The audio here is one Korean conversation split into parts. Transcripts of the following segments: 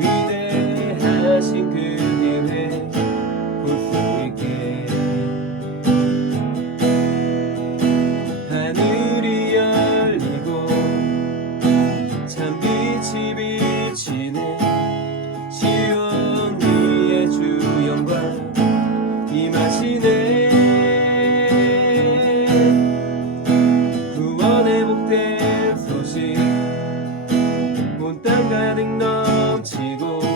위대하신 그님의 볼수 있게. 하늘이 열리고 참빛이 비치네. 시온 위에 주 영광 임하시네. 구원의 복된 소식 온 땅 가득 너 넘치고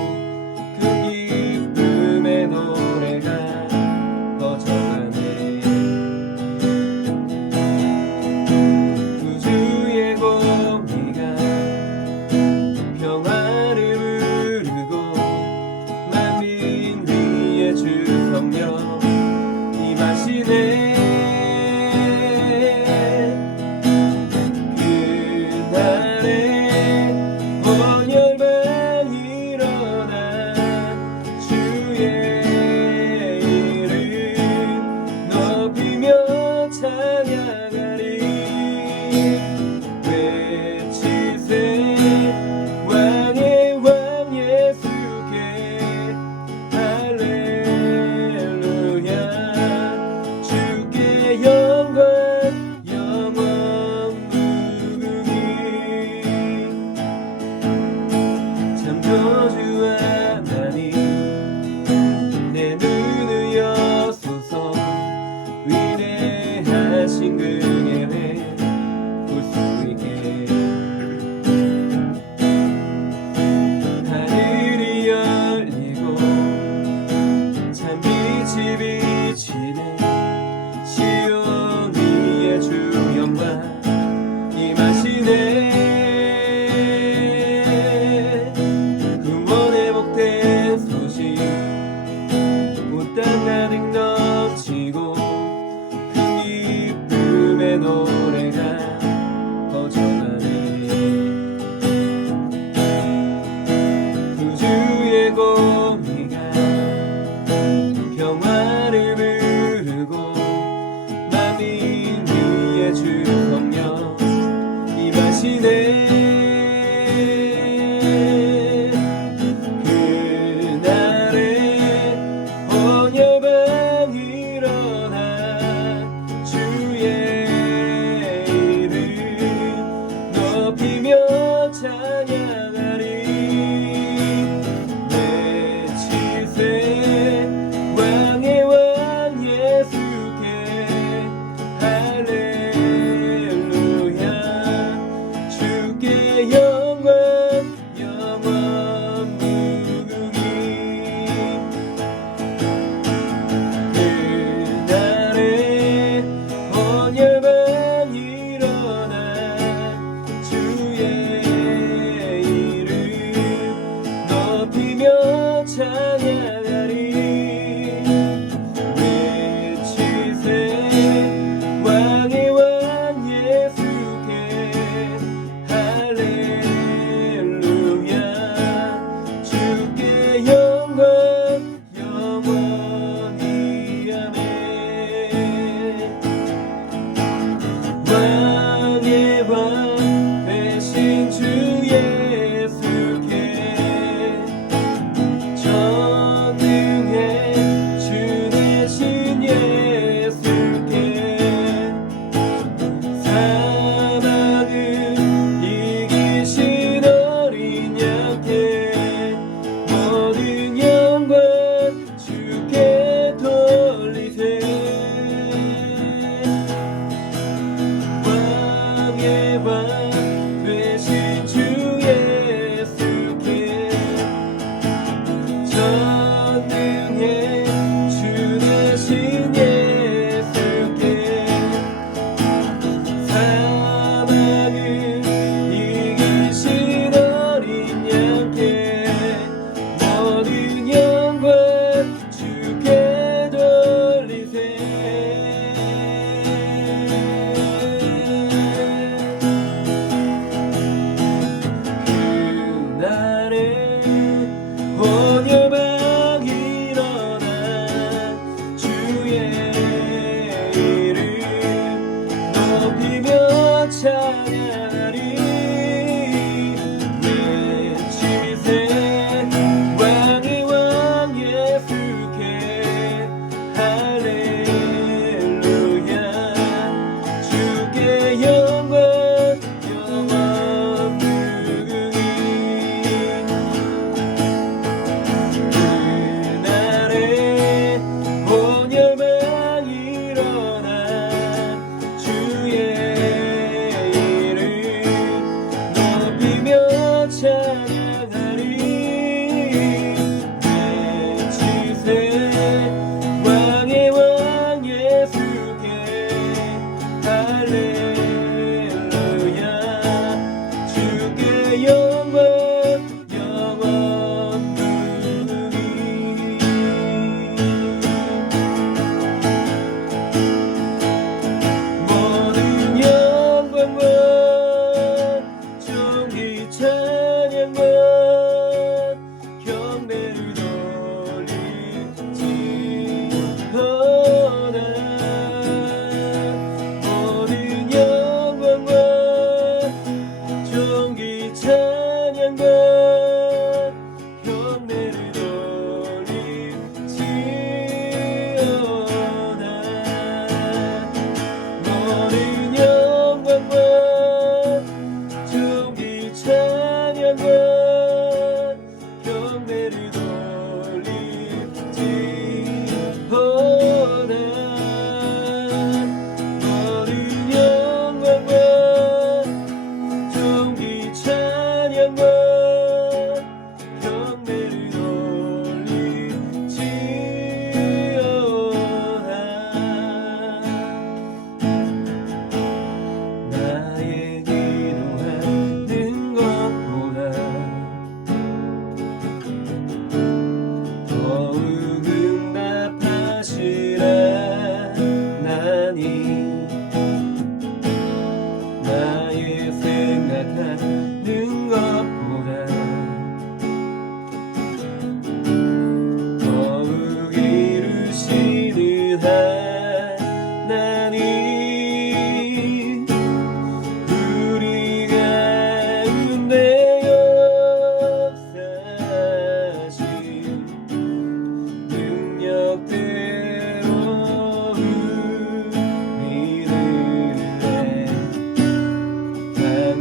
remember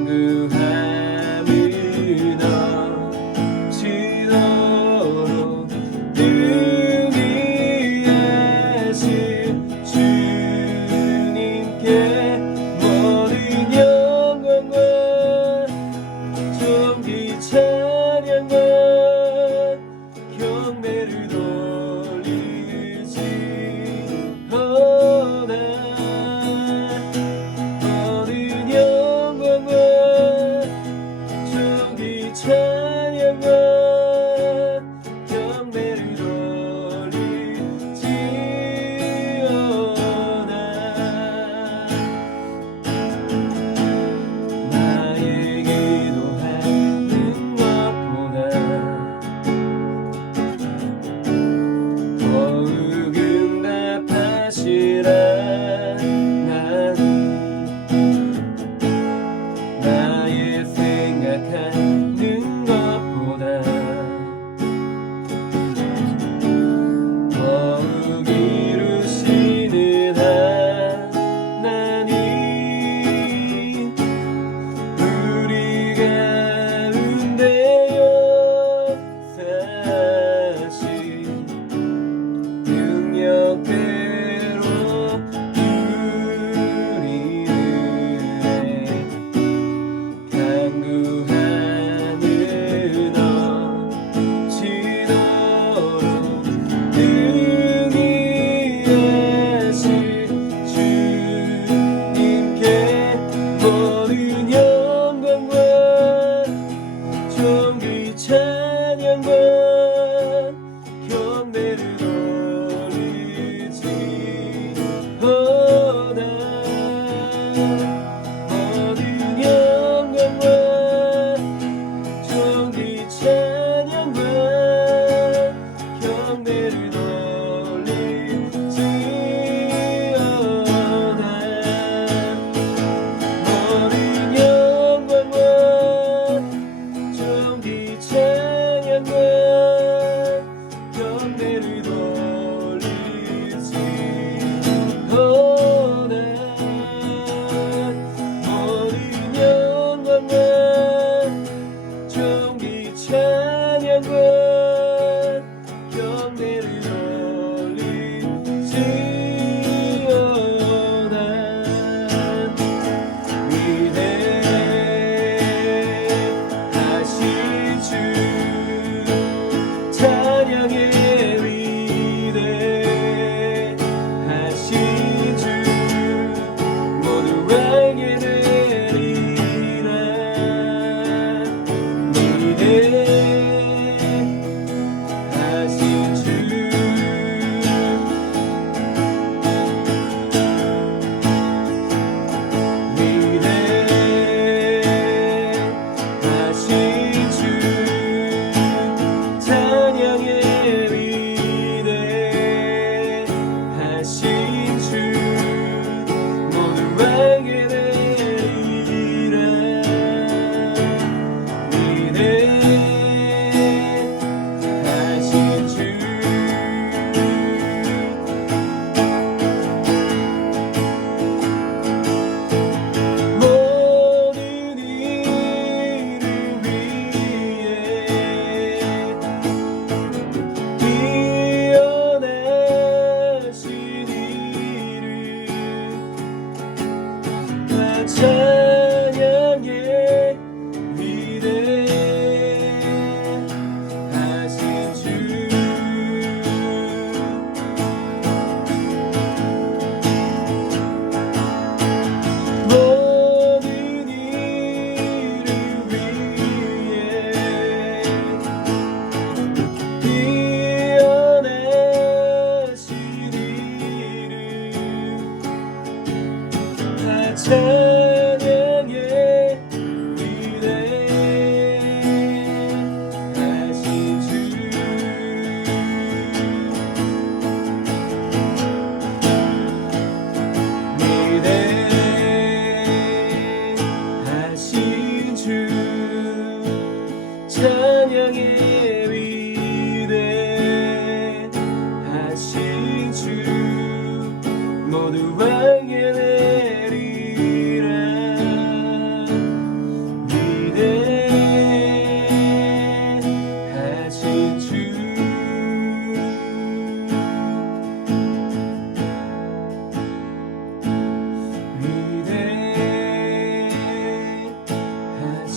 Hindu.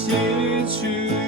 위대